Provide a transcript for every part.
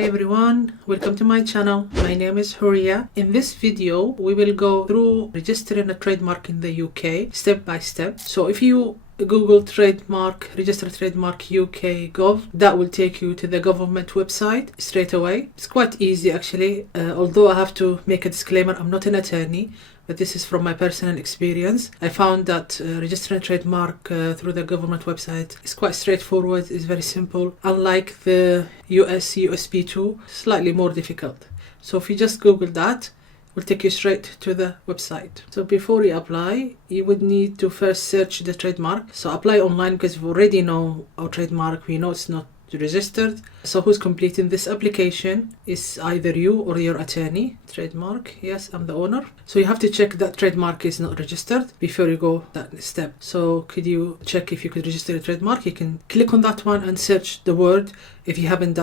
Hi everyone, welcome to my channel. My name is Huria. In this video we will go through registering a trademark in the UK step by step. So if you Google trademark, register trademark UK Gov, that will take you to the government website straight away. It's quite easy actually, although I have to make a disclaimer, I'm not an attorney, but this is from my personal experience. I found that registering a trademark through the government website is quite straightforward, it's very simple. Unlike the US USP2, slightly more difficult. So if you just Google that, will take you straight to the website. So before you apply, you would need to first search the trademark. So apply online because we already know our trademark, we know it's not registered. So who's completing this application is either you or your attorney. Trademark, yes, I'm the owner. So you have to check that trademark is not registered before you go that step. So could you check if you could register a trademark? You can click on that one and search the word if you haven't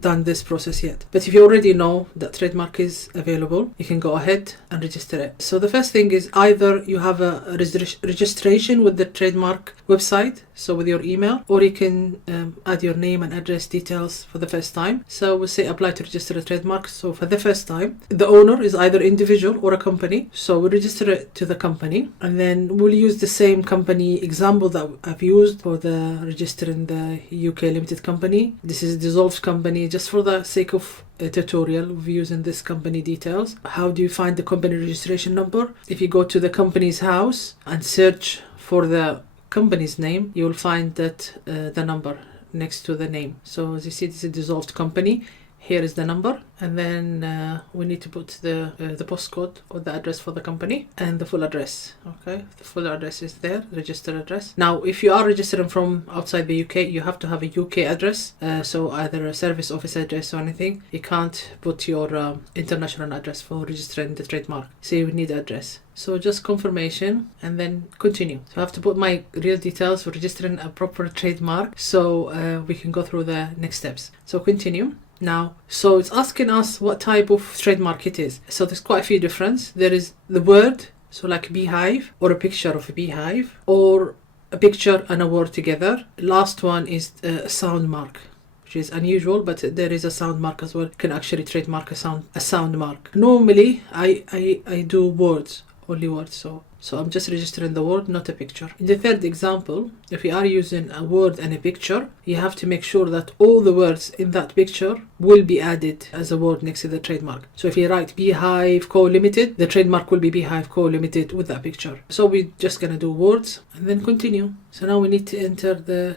done this process yet. But if you already know that trademark is available, you can go ahead and register it. So the first thing is either you have a registration with the trademark website, so with your email, or you can add your name and address details for the first time. So we'll say apply to register a trademark. So for the first time, the owner is either individual or a company. So we'll register it to the company, and then we'll use the same company example that I've used for the registering the UK limited company. This is a dissolved company. Just for the sake of a tutorial, we're using this company details. How do you find the company registration number? If you go to the company's house and search for the company's name, you will find that the number next to the name. So as you see, this is a dissolved company. Here is the number, and then we need to put the postcode or the address for the company and the full address. Okay, the full address is there, registered address. Now, if you are registering from outside the UK, you have to have a UK address, so either a service office address or anything. You can't put your international address for registering the trademark, so you would need address. So just confirmation and then continue. So I have to put my real details for registering a proper trademark, so we can go through the next steps. So continue. Now, so it's asking us what type of trademark it is. So there's quite a few difference. There is the word, so like beehive, or a picture of a beehive, or a picture and a word together. Last one is a sound mark, which is unusual, but there is a sound mark as well. You can actually trademark a sound mark. Normally, I do words, only words, so I'm just registering the word, not a picture. In the third example, if you are using a word and a picture, you have to make sure that all the words in that picture will be added as a word next to the trademark. So if you write Beehive Co Limited, the trademark will be Beehive Co Limited with that picture. So we're just gonna do words and then continue. So now we need to enter the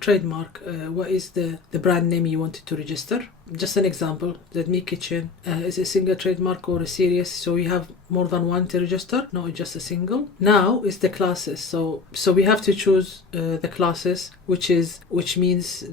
trademark. What is the brand name you wanted to register? Just an example, the Me Kitchen is a single trademark or a series, so we have more than one to register. No, it's just a single. Now is the classes. So we have to choose the classes, which means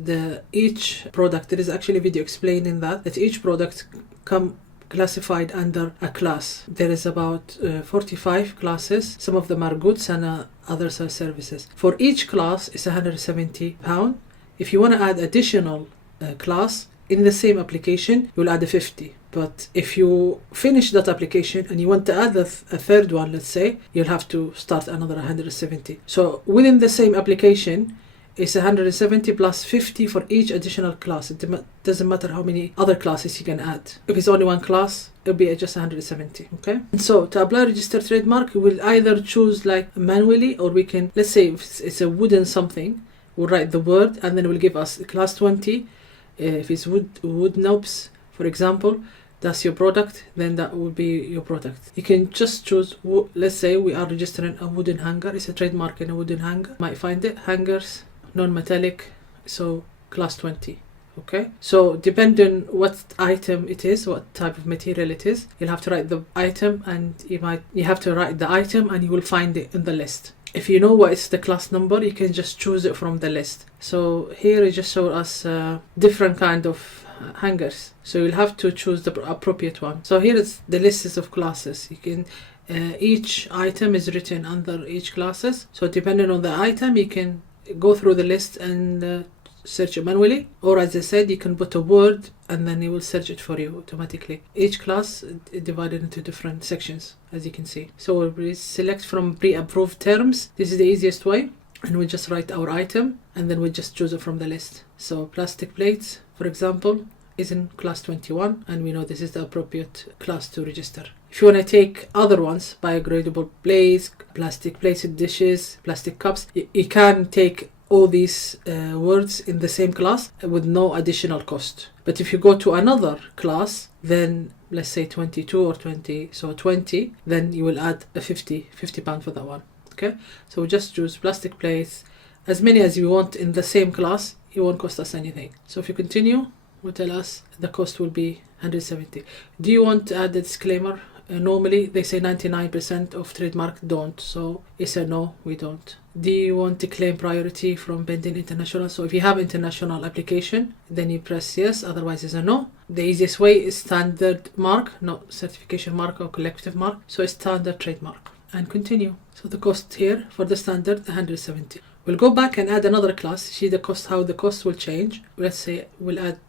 each product. There is actually a video explaining that each product come classified under a class. There is about 45 classes. Some of them are goods and others are services. For each class, it's £170. If you want to add additional class in the same application, you'll add a 50. But if you finish that application and you want to add a third one, let's say, you'll have to start another 170. So within the same application, it's 170 plus 50 for each additional class. It doesn't matter how many other classes you can add. If it's only one class, it'll be just 170. Okay. And so to apply registered trademark, we'll either choose like manually, or we can, let's say if it's a wooden something, we'll write the word and then it will give us class 20. If it's wood knobs, for example, that's your product, then that will be your product. You can just choose, let's say we are registering a wooden hanger. It's a trademark in a wooden hanger. Might find it, hangers, non-metallic, so class 20. Okay, so depending what item it is, what type of material it is, you'll have to write the item, and you have to write the item and you will find it in the list. If you know what is the class number, you can just choose it from the list. So here it just shows us different kind of hangers. So you'll have to choose the appropriate one. So here is the list of classes. You can each item is written under each classes. So depending on the item, you can go through the list and search it manually, or as I said, you can put a word and then it will search it for you automatically. Each class is divided into different sections, as you can see. So we select from pre-approved terms. This is the easiest way, and we just write our item and then we just choose it from the list. So plastic plates, for example, is in class 21, and we know this is the appropriate class to register. If you want to take other ones, biodegradable plates, plastic plated dishes, plastic cups, you can take all these words in the same class with no additional cost. But if you go to another class, then let's say 22 or 20, so 20, then you will add a 50 pound for that one. Okay, so we just choose plastic plates, as many as you want in the same class. It won't cost us anything. So if you continue, will tell us the cost will be 170. Do you want to add a disclaimer? Normally they say 99% of trademark don't, so it's a no, we don't. Do you want to claim priority from pending international? So if you have international application, then you press yes, otherwise it's a no. The easiest way is standard mark, not certification mark or collective mark, so it's standard trademark, and continue. So the cost here for the standard 170. We'll go back and add another class. See the cost, how the cost will change. Let's say we'll add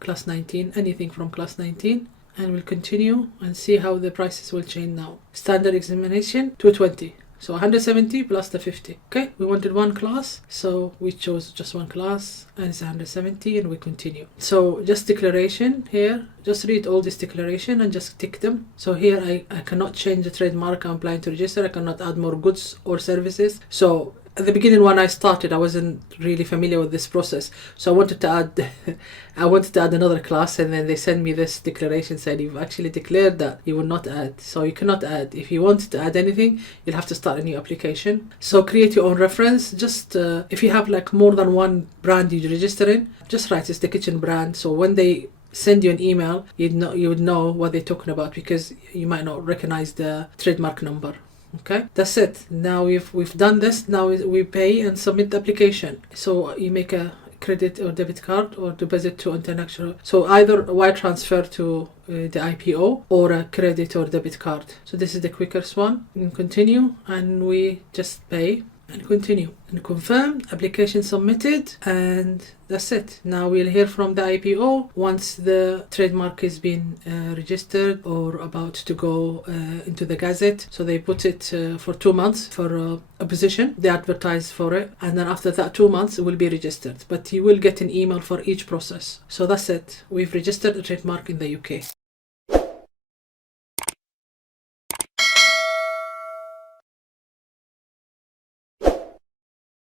class 19, anything from class 19, and we'll continue and see how the prices will change now. Standard examination 220, so 170 plus the 50. Okay, we wanted one class, so we chose just one class, and it's 170, and we continue. So just declaration here, just read all this declaration and just tick them. So here I cannot change the trademark I'm applying to register. I cannot add more goods or services. So at the beginning, when I started, I wasn't really familiar with this process, so I wanted to add another class, and then they sent me this declaration saying you've actually declared that you will not add, so you cannot add. If you wanted to add anything, you'll have to start a new application. So create your own reference. Just if you have like more than one brand you're registering, just write it's the kitchen brand, so when they send you an email, you would know what they're talking about, because you might not recognize the trademark number. Okay, that's it. Now we've done this. Now we pay and submit the application. So you make a credit or debit card or deposit to international. So either wire transfer to the IPO or a credit or debit card. So this is the quickest one. And continue, and we just pay and continue and confirm application submitted, and that's it. Now we'll hear from the IPO once the trademark has been registered or about to go into the Gazette. So they put it for 2 months for a position, they advertise for it, and then after that 2 months it will be registered, but you will get an email for each process. So that's it, we've registered a trademark in the UK.